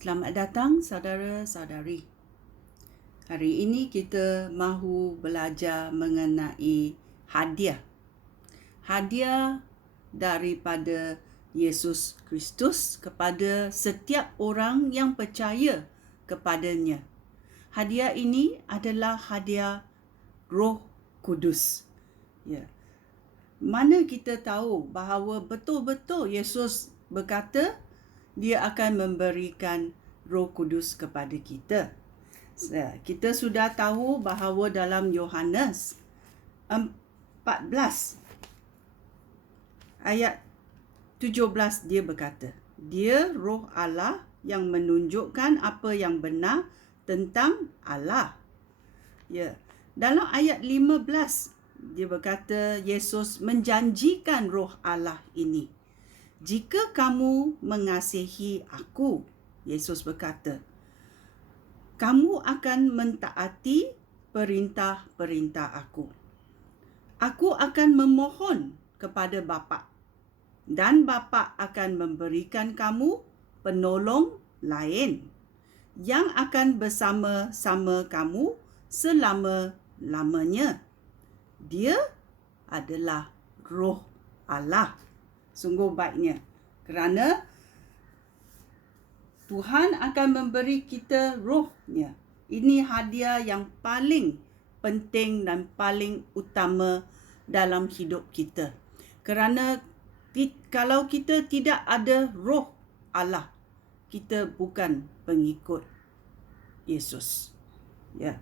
Selamat datang saudara-saudari. Hari ini kita mahu belajar mengenai hadiah. Hadiah daripada Yesus Kristus kepada setiap orang yang percaya kepadanya. Hadiah ini adalah hadiah Roh Kudus. Ya. Mana kita tahu bahawa betul-betul Yesus berkata dia akan memberikan Roh Kudus kepada kita. Kita sudah tahu bahawa dalam Yohanes 14 ayat 17 dia berkata, dia Roh Allah yang menunjukkan apa yang benar tentang Allah. Ya. Dalam ayat 15 dia berkata Yesus menjanjikan Roh Allah ini. Jika kamu mengasihi aku, Yesus berkata, kamu akan mentaati perintah-perintah aku. Aku akan memohon kepada Bapa, dan Bapa akan memberikan kamu penolong lain yang akan bersama-sama kamu selama-lamanya. Dia adalah Roh Allah. Sungguh baiknya. Kerana Tuhan akan memberi kita rohnya. Ini hadiah yang paling penting dan paling utama dalam hidup kita. Kerana kalau kita tidak ada roh Allah, kita bukan pengikut Yesus. Ya.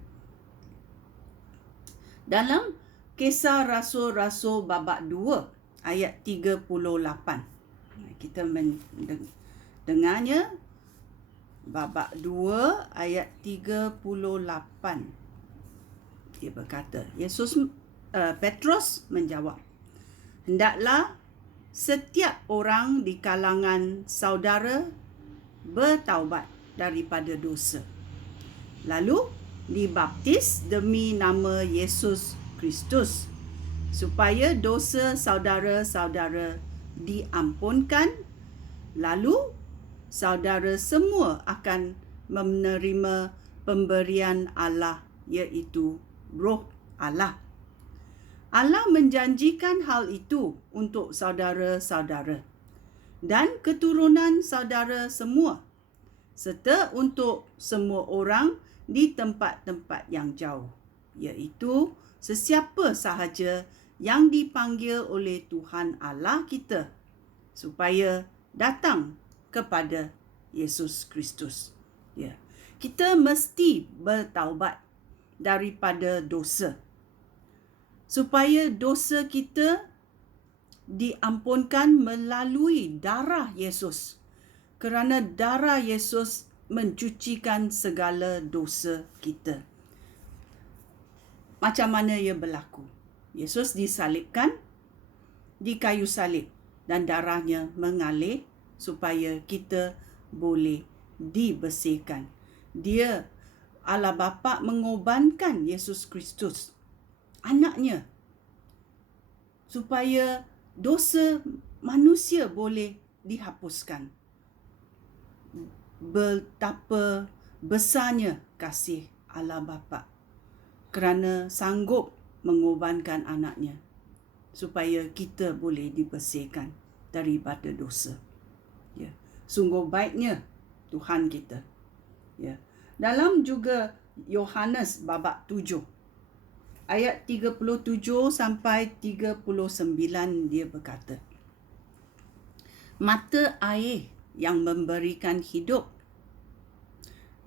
Dalam Kisah Rasul-Rasul babak 2 ayat 38. Kita mendengarnya. Babak 2 ayat 38. Dia berkata, Petrus menjawab, hendaklah setiap orang di kalangan saudara bertaubat daripada dosa, lalu dibaptis demi nama Yesus Kristus, supaya dosa saudara-saudara diampunkan, lalu saudara semua akan menerima pemberian Allah, iaitu Roh Allah. Allah menjanjikan hal itu untuk saudara-saudara dan keturunan saudara semua, serta untuk semua orang di tempat-tempat yang jauh, iaitu sesiapa sahaja yang dipanggil oleh Tuhan Allah kita, supaya datang kepada Yesus Kristus. Ya. Kita mesti bertaubat daripada dosa, supaya dosa kita diampunkan melalui darah Yesus. Kerana darah Yesus mencucikan segala dosa kita. Macam mana ia berlaku? Yesus disalibkan di kayu salib dan darahnya mengalir supaya kita boleh dibersihkan. Dia, Allah Bapa, mengorbankan Yesus Kristus, anaknya, supaya dosa manusia boleh dihapuskan. Betapa besarnya kasih Allah Bapa kerana sanggup mengorbankan anaknya supaya kita boleh dibersihkan daripada dosa. Ya, sungguh baiknya Tuhan kita. Ya. Dalam juga Yohanes babak 7 ayat 37 sampai 39 dia berkata, mata air yang memberikan hidup.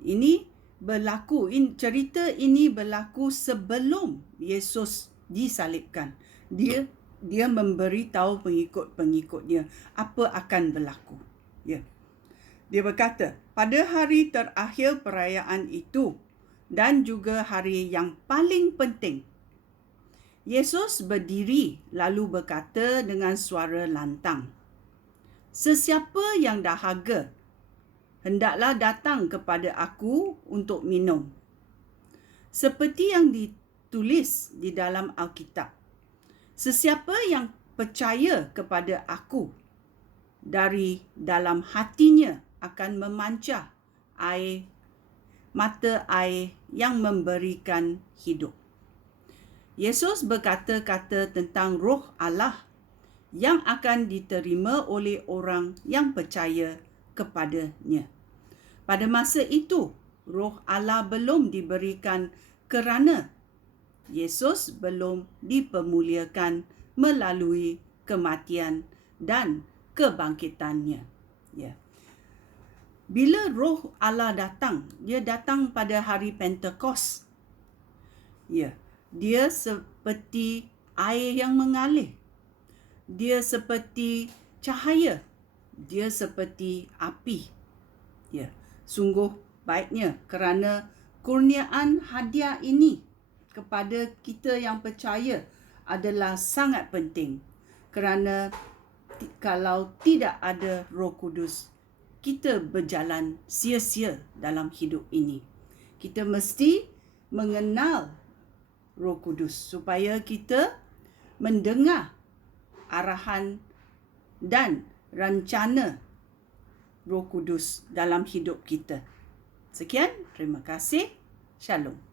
Ini berlaku, cerita ini berlaku sebelum Yesus disalibkan. Dia memberitahu pengikut-pengikutnya apa akan berlaku. Ya. Dia berkata, pada hari terakhir perayaan itu dan juga hari yang paling penting, Yesus berdiri lalu berkata dengan suara lantang, sesiapa yang dahaga, hendaklah datang kepada aku untuk minum. Seperti yang ditulis di dalam Alkitab, sesiapa yang percaya kepada aku, dari dalam hatinya akan memancar air, mata air yang memberikan hidup. Yesus berkata-kata tentang Roh Allah yang akan diterima oleh orang yang percaya kepadanya. Pada masa itu, Roh Allah belum diberikan kerana Yesus belum dipermuliakan melalui kematian dan kebangkitannya. Ya. Bila Roh Allah datang, dia datang pada hari Pentecost. Ya, dia seperti air yang mengalir. Dia seperti cahaya. Dia seperti api. Ya, sungguh baiknya kerana kurniaan hadiah ini kepada kita yang percaya adalah sangat penting. Kerana kalau tidak ada Roh Kudus, kita berjalan sia-sia dalam hidup ini. Kita mesti mengenal Roh Kudus supaya kita mendengar arahan dan rencana Roh Kudus dalam hidup kita. Sekian, terima kasih. Shalom.